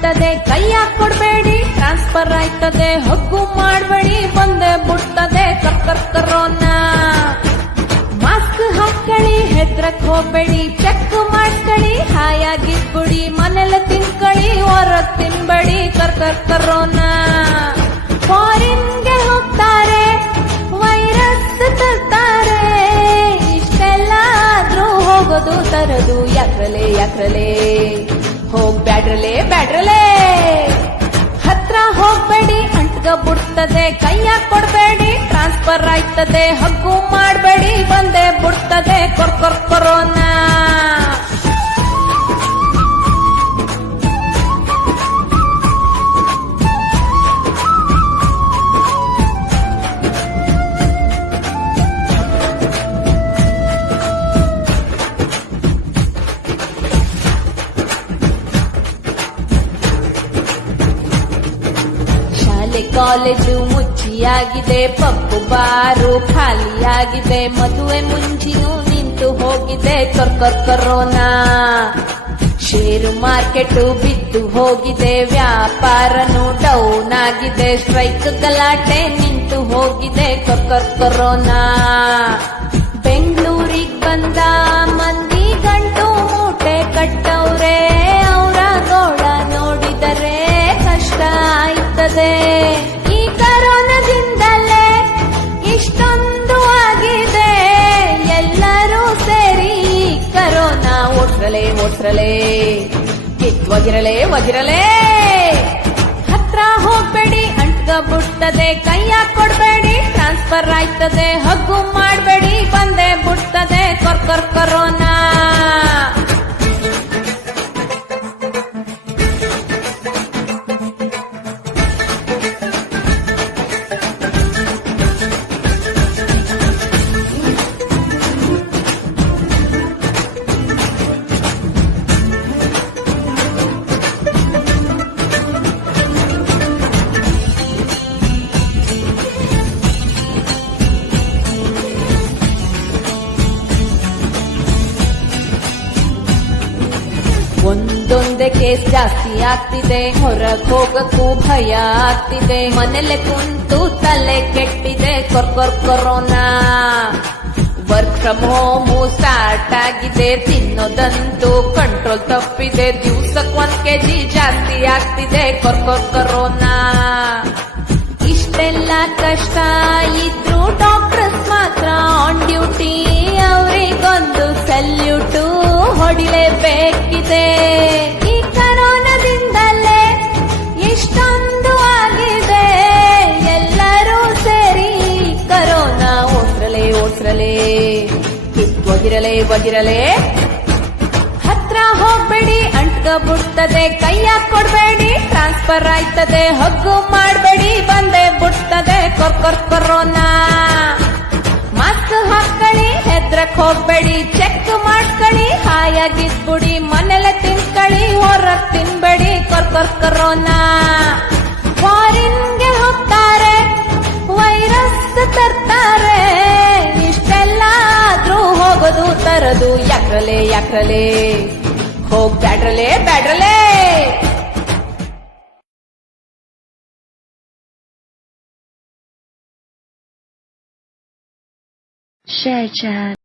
ಬಿಡ್ತದೆ, ಕೈಯ ಕೊಡ್ಬೇಡಿ ಟ್ರಾನ್ಸ್ಫರ್ ಆಯ್ತದೆ, ಹಗ್ಗು ಮಾಡ್ಬೇಡಿ ಬಂದೆ ಬಿಡ್ತದೆ ಕರೋನಾ. ಮಾಸ್ಕ್ ಹಾಕೊಳ್ಳಿ ಹೆದ್ರಕ್ ಹೋಗ್ಬೇಡಿ, ಚೆಕ್ ಮಾಡ್ಕೊಳ್ಳಿ ಹಾಯಾಗಿದ್ಬಿಡಿ, ಮನೆಲ್ಲ ತಿನ್ಕೊಳ್ಳಿ ಹೊರಗ್ ತಿನ್ಬೇಡಿ ಕರೋನಾ. ಫಾರಿನ್ಗೆ ಹೋಗ್ತಾರೆ ವೈರಸ್ ತರ್ತಾರೆ, ಇಷ್ಟೆಲ್ಲ ಆದ್ರೂ ಹೋಗೋದು ತರದು ಯಾಕ್ರಲೆ ಹೋಗ್ಬ್ಯಾಡ್ರಲೆ ಹತ್ರ ಹೋಗ್ಬೇಡಿ ಅಂಟ್ಗ ಬಿಡ್ತದೆ, ಕೈಯ ಕೊಡ್ಬೇಡಿ ಟ್ರಾನ್ಸ್ಫರ್ ಆಯ್ತದೆ, ಹಗ್ಗು ಮಾಡ್ಬೇಡಿ ಬಂದೆ ಬಿಡ್ತದೆ ಕರೋನಾ. ಕಾಲೇಜು ಮುಚ್ಚಿಯಾಗಿದೆ, ಪಪ್ಪು ಬಾರು ಖಾಲಿಯಾಗಿದೆ, ಮದುವೆ ಮುಂಚಿನೂ ನಿಂತು ಹೋಗಿದೆ ಕರೋನಾ. ಷೇರು ಮಾರ್ಕೆಟ್ ಬಿದ್ದು ಹೋಗಿದೆ, ವ್ಯಾಪಾರನು ಡೌನ್ ಆಗಿದೆ, ಸ್ಟ್ರೈಕ್ ಗಲಾಟೆ ನಿಂತು ಹೋಗಿದೆ ಕರೋನಾ. ಬೆಂಗಳೂರಿಗೆ ಬಂದ ಮಂದಿ ಗಂಟು ಮೂಟೆ ಕಟ್ಟವ್ರೆ, ಅವರ ಗೋಳ ನೋಡಿದರೆ ಕಷ್ಟ ಆಯ್ತದೆ. ಈ ಕರೋನಾದಿಂದಲೇ ಇಷ್ಟೊಂದು ಆಗಿದೆ, ಎಲ್ಲರೂ ಸೇರಿ ಕರೋನಾ ಓಡ್ಸ್ರಲೆ ಕಿತ್ವಗಿರಲೆ. ಹತ್ರ ಹೋಗ್ಬೇಡಿ ಅಂಟ್ಗ ಬಿಡ್ತದೆ, ಕೈಯ ಕೊಡ್ಬೇಡಿ ಟ್ರಾನ್ಸ್ಫರ್ ಆಯ್ತದೆ, ಹಗ್ಗು ಮಾಡ್ಬೇಡಿ ಬಂದೆ ಬಿಡ್ತದೆ ಕರೋನಾ. ಒಂದೊಂದೇ ಕೇಸ್ ಜಾಸ್ತಿ ಆಗ್ತಿದೆ, ಹೊರಗ್ ಹೋಗಕ್ಕೂ ಭಯ ಆಗ್ತಿದೆ, ಮನೆಲೆ ಕುಂತು ತಲೆ ಕೆಟ್ಟಿದೆ corona. Work from home start ಆಗಿದೆ, ತಿನ್ನೋದಂತೂ ಕಂಟ್ರೋಲ್ ತಪ್ಪಿದೆ, ದಿವ್ಸಕ್ 1 kg ಜಾಸ್ತಿ ಆಗ್ತಿದೆ ಕರೋನಾ. ಇಷ್ಟೆಲ್ಲ ಕಷ್ಟ ಇದ್ರು ಡಾಕ್ಟರ್ಸ್ ಮಾತ್ರ ಆನ್ ಡ್ಯೂಟಿ, ಅವರಿಗೊಂದು ಸಲ್ಯೂಟು ಹೊಡಿಲೇಬೇಕಿದೆ. ಈ ಕರೋನಾದಿಂದಲೇ ಇಷ್ಟೊಂದು ಆಗಿದೆ, ಎಲ್ಲರೂ ಸೇರಿ ಕರೋನಾ ಓಡ್ಸ್ರಲೆ ಕಿತ್ವಗಿರಲೆ. ಹತ್ರ ಹೋಗ್ಬೇಡಿ ಅಂಟ್ಗ ಬಿಡ್ತದೆ, ಕೈಯ ಕೊಡ್ಬೇಡಿ ಟ್ರಾನ್ಸ್ಫರ್ ಆಯ್ತದೆ, ಹಗ್ಗು ಮಾಡ್ಬೇಡಿ ಬಂದೆ ಬಿಡ್ತದೆ ಕರೋನಾ. ಮಾಸ್ಕ್ ಹಾಕೊಳ್ಳಿ ಹೆದ್ರಕ್ ಹೋಗ್ಬೇಡಿ, ಚೆಕ್ ಮಾಡ್ಕೊಳ್ಳಿ ಹಾಯಾಗಿದ್ಬಿಡಿ, ಮನೆಲ್ಲ ತಿನ್ಕೊಳ್ಳಿ ಹೊರಗ್ ತಿನ್ಬೇಡಿ ಕರೋನಾ. ಫಾರಿನ್ಗೆ ಹೋಗ್ತಾರೆ ವೈರಸ್ ತರ್ತಾರೆ, ಇಷ್ಟೆಲ್ಲ ಆದ್ರೂ ಹೋಗೋದು ತರದು ಯಾಕ್ರಲೆ ಹೋಗ್ಬ್ಯಾಡ್ರಲೆ. share chat